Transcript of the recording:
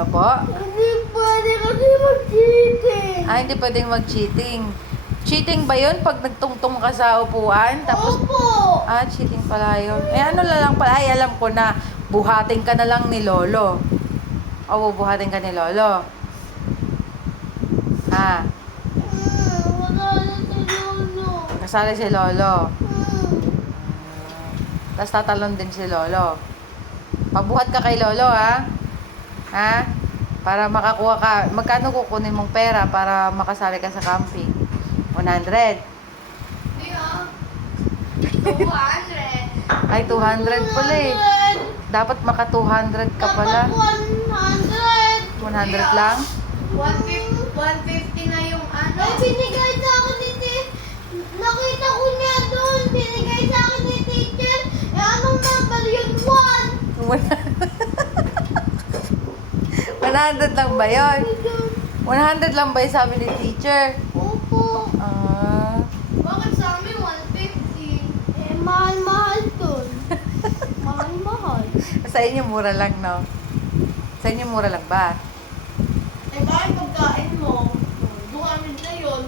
Ano po? Hindi pwede kasi mag-cheating. Hindi pwedeng mag-cheating. Cheating ba yun pag nagtungtong ka sa upuan? Tapos, Opo. cheating pala yun. Ano na lang pala, alam ko na, buhating ka na lang ni Lolo. O, bubuhating ka ni Lolo. Wala na si Lolo. Kasali si Lolo. Hmm. Tapos tatalon din si Lolo. Pabuhat ka kay Lolo, ha? Para makakuha ka. Magkano kukunin mong pera para makasali ka sa camping? 100. Hindi 200. Ay, 200 pala eh. 200. Dapat maka 200 ka pala. Dapat 100. 100 lang? 150 na yung ano. Eh, binigay sa akin ni nakita ko niya doon. Binigay sa akin ni teacher. Eh, anong number yun? 100 lang ba yun? 100 lang ba yun sabi ni teacher? Opo. Bakit sa amin 150? Eh, mahal-mahal doon. Mahal-mahal. Sa inyo mura lang, no? Sa inyo mura lang ba? Eh bakit pagkain mo? 200 na yun.